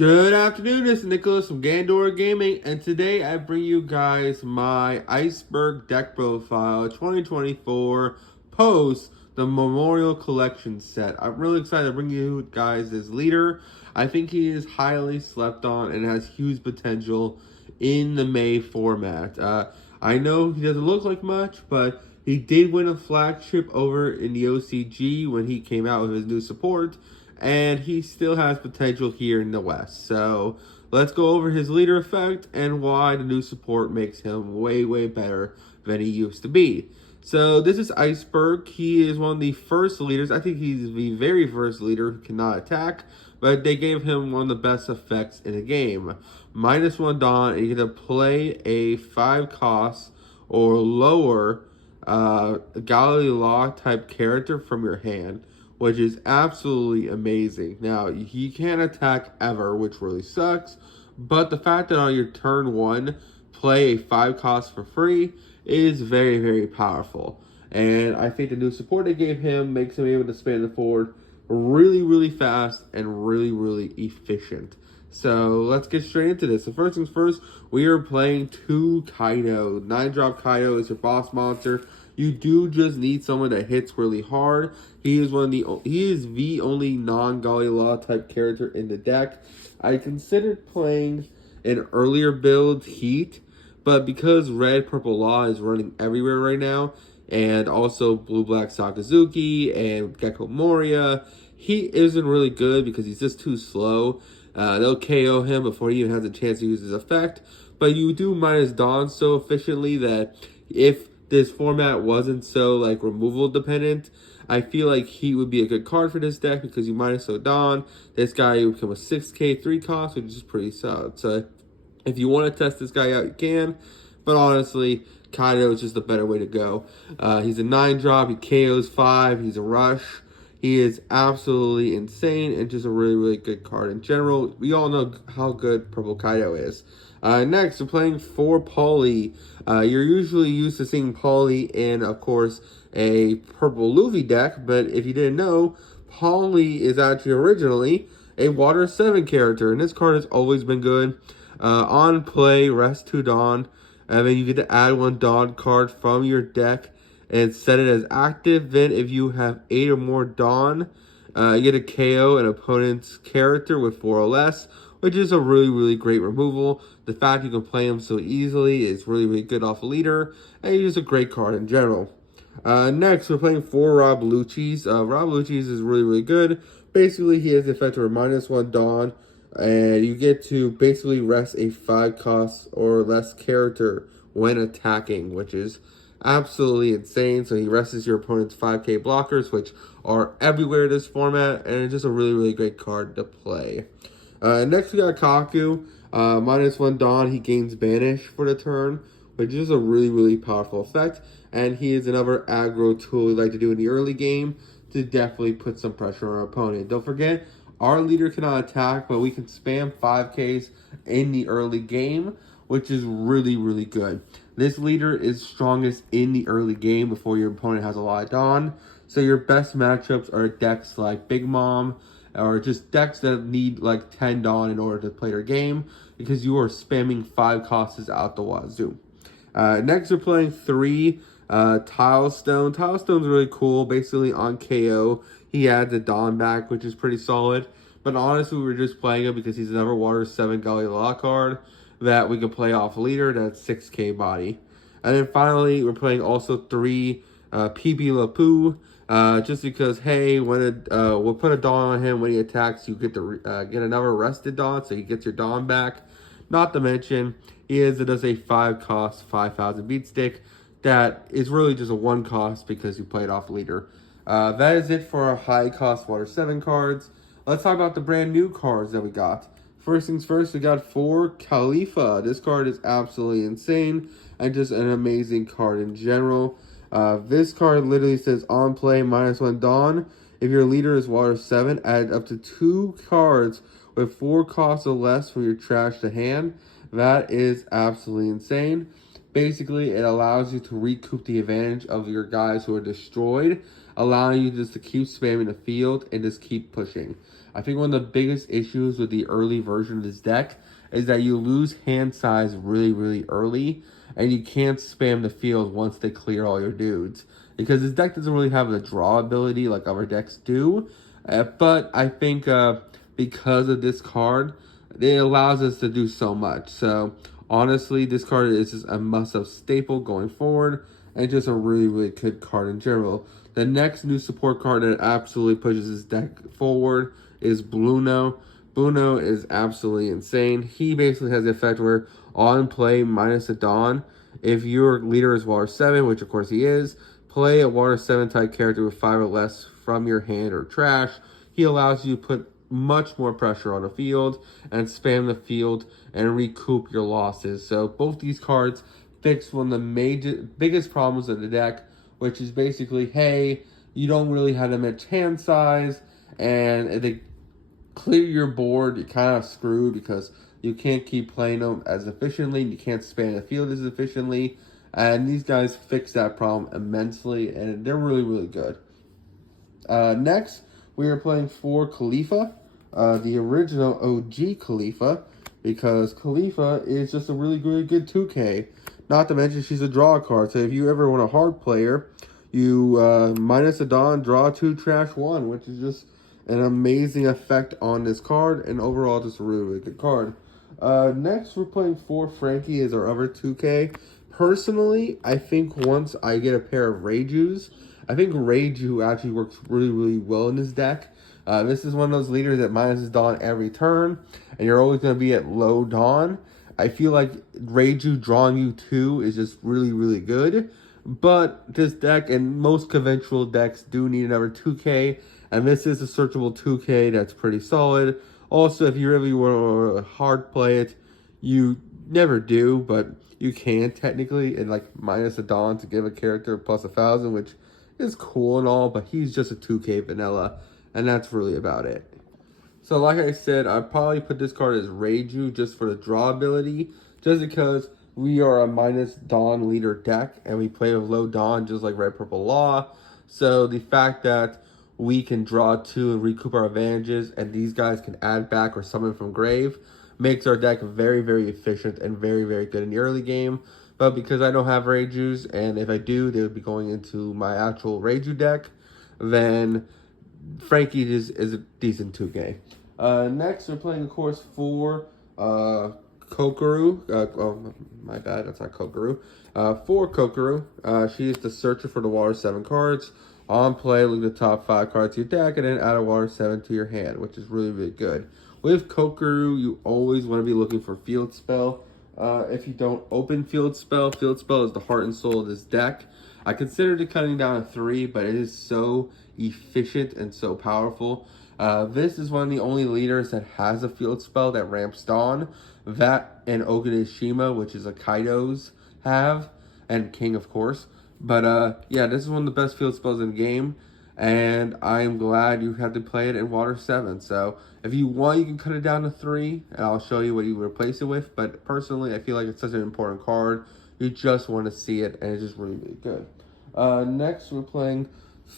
Good afternoon, this is Nicholas from Gandor Gaming, and today I bring you guys my Iceberg deck profile 2024 post the Memorial Collection set. I'm really excited to bring you guys this leader. I think he is highly slept on and has huge potential in the May format. I know he doesn't look like much, but he did win a flagship over in the OCG when he came out with his new support, and he still has potential here in the West. So let's go over his leader effect and why the new support makes him way, way better than he used to be. So this is Iceberg. He is one of the first leaders. I think he's the very first leader who cannot attack, but they gave him one of the best effects in the game. -1 Dawn, and you get to play a 5 cost or lower Galley-la type character from your hand, which is absolutely amazing. Now, he can't attack ever, which really sucks, but the fact that on your turn 1, play a 5 cost for free is very, very powerful. And I think the new support they gave him makes him able to span the forward really, really fast and really, really efficient. So let's get straight into this. So first things first, we are playing 2 Kaido. 9-drop Kaido is your boss monster. You do just need someone that hits really hard. He is the only non-Galley-la type character in the deck. I considered playing an earlier build, Heat, but because Red Purple Law is running everywhere right now, and also Blue Black Sakazuki and Gecko Moria, he isn't really good because he's just too slow. They'll KO him before he even has a chance to use his effect. But you do minus Dawn so efficiently that if this format wasn't so like removal dependent, I feel like he would be a good card for this deck because you minus Dawn. This guy would become a 6k 3 cost, which is pretty solid. So if you want to test this guy out, you can. But honestly, Kaido is just a better way to go. He's a 9-drop. He KOs 5. He's a rush. He is absolutely insane and just a really, really good card in general. We all know how good Purple Kaido is. Next, we're playing 4 Pauly. You're usually used to seeing Pauly in, of course, a Purple Luffy deck, but if you didn't know, Pauly is actually originally a Water 7 character, and this card has always been good. On play, rest 2 Dawn, and then you get to add 1 Dawn card from your deck and set it as active. Then if you have 8 or more Dawn, you get a KO an opponent's character with 4 or less, which is a really, really great removal. The fact you can play him so easily is really, really good off a leader, and he's just a great card in general. Next, we're playing 4 Rob Lucci's. Rob Lucci's is really, really good. Basically, he has the effect of -1 Dawn, and you get to basically rest a 5 cost or less character when attacking, which is absolutely insane. So he rests your opponent's 5k blockers, which are everywhere in this format, and it's just a really, really great card to play. Next, we got Kaku. -1 Dawn, he gains Banish for the turn, which is a really, really powerful effect. And he is another aggro tool we like to do in the early game to definitely put some pressure on our opponent. Don't forget, our leader cannot attack, but we can spam 5Ks in the early game, which is really, really good. This leader is strongest in the early game before your opponent has a lot of Dawn. So your best matchups are decks like Big Mom, or just decks that need like 10 Dawn in order to play their game, because you are spamming 5 costs out the wazoo. Next, we're playing 3 Tilestone. Tilestone's really cool. Basically, on KO, he adds a Dawn back, which is pretty solid. But honestly, we were just playing him because he's another Water 7 Galley-la card that we can play off leader. That's 6k body. And then finally, we're playing also 3 PB Lapu. Just because, hey, when we'll put a Dawn on him when he attacks, you get to get another rested Dawn, so he gets your Dawn back. Not to mention, it does a 5 cost 5,000 beat stick that is really just a 1 cost because you played off leader. That is it for our high cost Water 7 cards. Let's talk about the brand new cards that we got. First things first, we got 4 Khalifa. This card is absolutely insane and just an amazing card in general. This card literally says on play -1 Dawn. If your leader is Water 7, add up to 2 cards with 4 costs or less from your trash to hand. That is absolutely insane. Basically, it allows you to recoup the advantage of your guys who are destroyed, allowing you just to keep spamming the field and just keep pushing. I think one of the biggest issues with the early version of this deck is that you lose hand size really, really early, and you can't spam the field once they clear all your dudes. Because this deck doesn't really have the draw ability like other decks do. But I think because of this card, it allows us to do so much. So honestly, this card is just a must-have staple going forward, and just a really, really good card in general. The next new support card that absolutely pushes this deck forward is Bluno. Bluno is absolutely insane. He basically has the effect where on play minus a Dawn, if your leader is Water 7, which of course he is, play a Water 7 type character with 5 or less from your hand or trash. He allows you to put much more pressure on the field and spam the field and recoup your losses. So both these cards fix one of the biggest problems of the deck, which is basically, hey, you don't really have that much hand size, and if they clear your board, you're kind of screwed because you can't keep playing them as efficiently, you can't span the field as efficiently, and these guys fix that problem immensely, and they're really, really good. Next, we are playing for Khalifa, the original OG Khalifa, because Khalifa is just a really, really good 2K. Not to mention she's a draw card, so if you ever want a hard player, you minus a Dawn, draw 2, trash 1, which is just an amazing effect on this card, and overall just a really, really good card. Next, we're playing for Frankie as our other 2K. Personally, I think once I get a pair of Reijus, I think Reiju actually works really, really well in this deck. This is one of those leaders that minuses Dawn every turn, and you're always going to be at low Dawn. I feel like Reiju drawing you 2 is just really, really good. But this deck and most conventional decks do need another 2K, and this is a searchable 2K that's pretty solid. Also, if you really want to hard play it, you never do, but you can technically, and like minus a Dawn to give a character plus 1,000, which is cool and all, but he's just a 2K vanilla, and that's really about it. So like I said, I'd probably put this card as Reiju just for the draw ability, just because we are a minus Dawn leader deck, and we play with low Dawn just like Red Purple Law. So the fact that we can draw 2 and recoup our advantages, and these guys can add back or summon from grave, makes our deck very, very efficient and very, very good in the early game. But because I don't have Reijus, and if I do, they would be going into my actual Reiju deck, then Frankie is a decent 2K. Next, we're playing, of course, for Kokoru. Oh, my bad, that's not Kokoru. For Kokoru, she is the searcher for the Water 7 cards. On play, look at the top 5 cards to your deck, and then add a Water 7 to your hand, which is really, really good. With Kokoru, you always want to be looking for Field Spell. If you don't open Field Spell is the heart and soul of this deck. I considered it cutting down to 3, but it is so efficient and so powerful. This is one of the only leaders that has a Field Spell that ramps Dawn. That and Oganeshima, which is a Kaido's, have, and King, of course. But yeah, this is one of the best field spells in the game, and I am glad you had to play it in Water 7. So if you want, you can cut it down to 3, and I'll show you what you replace it with. But personally, I feel like it's such an important card. You just want to see it, and it's just really, really good. Next, we're playing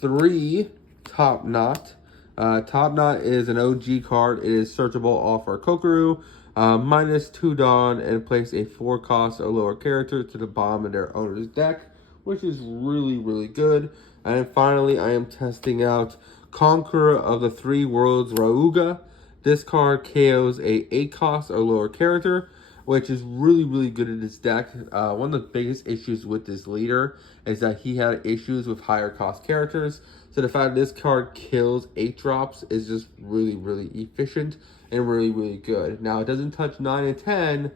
3 Top Knot. Top Knot is an OG card. It is searchable off our Kokoru. Minus 2 Dawn, and place a 4 cost or lower character to the bottom of their owner's deck, which is really, really good. And then finally, I am testing out Conqueror of the 3 Worlds Rauga. This card KOs a 8 cost or lower character, which is really, really good in this deck. One of the biggest issues with this leader is that he had issues with higher cost characters. So the fact that this card kills 8 drops is just really, really efficient and really, really good. Now, it doesn't touch 9 and 10,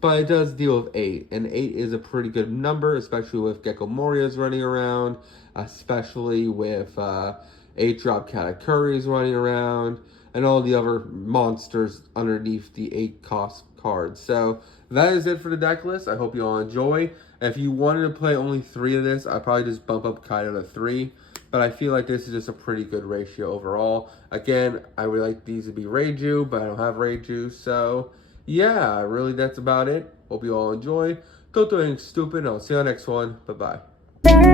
but it does deal with 8, and 8 is a pretty good number, especially with Gecko Morias running around, especially with 8-drop Katakuris running around, and all the other monsters underneath the 8-cost cards. So that is it for the deck list. I hope you all enjoy. If you wanted to play only 3 of this, I'd probably just bump up Kaido to 3, but I feel like this is just a pretty good ratio overall. Again, I would like these to be Reiju, but I don't have Reiju, so yeah, really that's about it. Hope you all enjoy. Don't do anything stupid. I'll see you on the next one. Bye-bye.